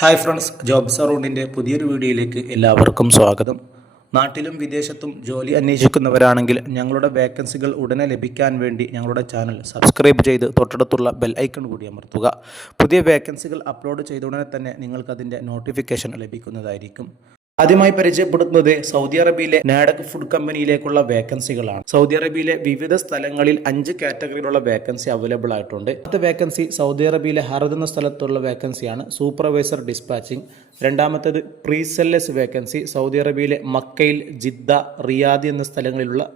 Hi friends, jobs അറൗണ്ടിൻ്റെ പുതിയൊരു വീഡിയോയിലേക്ക് എല്ലാവർക്കും സ്വാഗതം. നാട്ടിലും വിദേശത്തും ജോലി അന്വേഷിക്കുന്നവരാണെങ്കിൽ ഞങ്ങളുടെ വേക്കൻസികൾ ഉടനെ ലഭിക്കാൻ വേണ്ടി ഞങ്ങളുടെ ചാനൽ സബ്സ്ക്രൈബ് ചെയ്ത് തൊട്ടടുത്തുള്ള ബെൽ ഐക്കൺ കൂടി അമർത്തുക. പുതിയ വേക്കൻസികൾ അപ്ലോഡ് ചെയ്ത ഉടനെ തന്നെ നിങ്ങൾക്കതിൻ്റെ നോട്ടിഫിക്കേഷൻ ലഭിക്കുന്നതായിരിക്കും. ആദ്യമായി പരിചയപ്പെടുത്തുന്നത് സൗദി അറേബ്യയിലെ നാഡക് ഫുഡ് കമ്പനിയിലേക്കുള്ള വേക്കൻസികളാണ്. സൗദി അറേബ്യയിലെ വിവിധ സ്ഥലങ്ങളിൽ 5 കാറ്റഗറിയിലുള്ള വേക്കൻസി അവൈലബിൾ ആയിട്ടുണ്ട്. അടുത്ത വേക്കൻസി സൗദി അറേബ്യയിലെ ഹറദ് എന്ന സ്ഥലത്തുള്ള വേക്കൻസിയാണ്, സൂപ്പർവൈസർ ഡിസ്പാച്ചിങ്. രണ്ടാമത്തേത് പ്രീസെല്ലേഴ്സ് വേക്കൻസി, സൗദി അറേബ്യയിലെ മക്കയിൽ, ജിദ്ദ, റിയാദ് എന്ന സ്ഥലങ്ങളിലുള്ള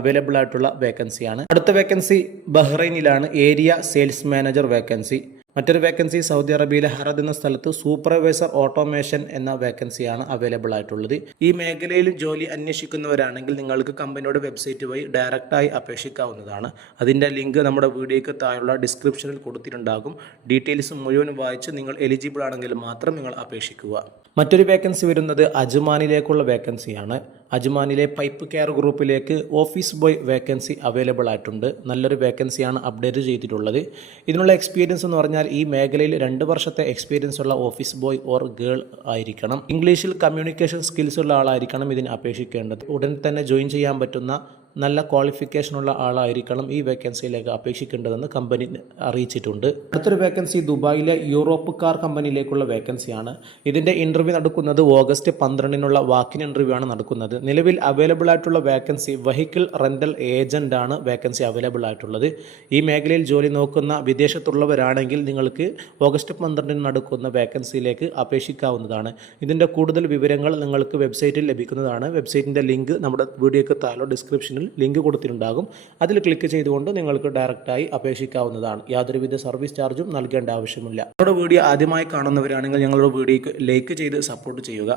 അവൈലബിൾ ആയിട്ടുള്ള വേക്കൻസിയാണ്. അടുത്ത വേക്കൻസി ബഹ്റൈനിലാണ്, ഏരിയ സെയിൽസ് മാനേജർ വേക്കൻസി. മറ്റൊരു വേക്കൻസി സൗദി അറേബ്യയിലെ ഹറദ് എന്ന സ്ഥലത്ത് സൂപ്പർവൈസർ ഓട്ടോമേഷൻ എന്ന വേക്കൻസിയാണ് അവൈലബിൾ ആയിട്ടുള്ളത്. ഈ മേഖലയിൽ ജോലി അന്വേഷിക്കുന്നവരാണെങ്കിൽ നിങ്ങൾക്ക് കമ്പനിയുടെ വെബ്സൈറ്റ് വഴി ഡയറക്റ്റായി അപേക്ഷിക്കാവുന്നതാണ്. അതിൻ്റെ ലിങ്ക് നമ്മുടെ വീഡിയോയ്ക്ക് താഴെയുള്ള ഡിസ്ക്രിപ്ഷനിൽ കൊടുത്തിട്ടുണ്ടാകും. ഡീറ്റെയിൽസ് മുഴുവൻ വായിച്ച് നിങ്ങൾ എലിജിബിൾ ആണെങ്കിൽ മാത്രം നിങ്ങൾ അപേക്ഷിക്കുക. മറ്റൊരു വേക്കൻസി വരുന്നത് അജ്മാനിലേക്കുള്ള വേക്കൻസിയാണ്. അജ്മാനിലെ പൈപ്പ് കെയർ ഗ്രൂപ്പിലേക്ക് ഓഫീസ് ബോയ് വേക്കൻസി അവൈലബിൾ ആയിട്ടുണ്ട്. നല്ലൊരു വേക്കൻസിയാണ് അപ്ഡേറ്റ് ചെയ്തിട്ടുള്ളത്. ഇതിനുള്ള എക്സ്പീരിയൻസ് എന്ന് പറഞ്ഞാൽ ഈ മേഖലയിൽ 2 വർഷത്തെ എക്സ്പീരിയൻസ് ഉള്ള ഓഫീസ് ബോയ് ഓർ ഗേൾ ആയിരിക്കണം. ഇംഗ്ലീഷിൽ കമ്മ്യൂണിക്കേഷൻ സ്കിൽസ് ഉള്ള ആളായിരിക്കണം ഇതിന് അപേക്ഷിക്കേണ്ടത്. ഉടൻ തന്നെ ജോയിൻ ചെയ്യാൻ പറ്റുന്ന നല്ല ക്വാളിഫിക്കേഷനുള്ള ആളായിരിക്കണം ഈ വേക്കൻസിയിലേക്ക് അപേക്ഷിക്കേണ്ടതെന്ന് കമ്പനി അറിയിച്ചിട്ടുണ്ട്. അടുത്തൊരു വേക്കൻസി ദുബായിലെ യൂറോപ്പ് കാർ കമ്പനിയിലേക്കുള്ള വേക്കൻസിയാണ്. ഇതിൻ്റെ ഇൻ്റർവ്യൂ നടക്കുന്നത് ഓഗസ്റ്റ് 12 വാക്കിൻ ഇൻ്റർവ്യൂ ആണ് നടക്കുന്നത്. നിലവിൽ അവൈലബിൾ ആയിട്ടുള്ള വേക്കൻസി വെഹിക്കിൾ റെൻ്റൽ ഏജൻ്റ് ആണ് വേക്കൻസി അവൈലബിൾ ആയിട്ടുള്ളത്. ഈ മേഖലയിൽ ജോലി നോക്കുന്ന വിദേശത്തുള്ളവരാണെങ്കിൽ നിങ്ങൾക്ക് ഓഗസ്റ്റ് 12 നടക്കുന്ന വേക്കൻസിയിലേക്ക് അപേക്ഷിക്കാവുന്നതാണ്. ഇതിൻ്റെ കൂടുതൽ വിവരങ്ങൾ നിങ്ങൾക്ക് വെബ്സൈറ്റിൽ ലഭിക്കുന്നതാണ്. വെബ്സൈറ്റിൻ്റെ ലിങ്ക് നമ്മുടെ വീഡിയോയ്ക്ക് താഴെ ഡിസ്ക്രിപ്ഷനിൽ ലിങ്ക് കൊടുത്തിട്ടുണ്ടാകും. അതിൽ ക്ലിക്ക് ചെയ്തുകൊണ്ട് നിങ്ങൾക്ക് ഡയറക്റ്റായി അപേക്ഷിക്കാവുന്നതാണ്. യാതൊരുവിധ സർവീസ് ചാർജും നൽകേണ്ട ആവശ്യമില്ല. ഞങ്ങളുടെ വീഡിയോ ആദ്യമായി കാണുന്നവരാണെങ്കിൽ ഞങ്ങളുടെ വീഡിയോയ്ക്ക് ലൈക്ക് ചെയ്ത് സപ്പോർട്ട് ചെയ്യുക.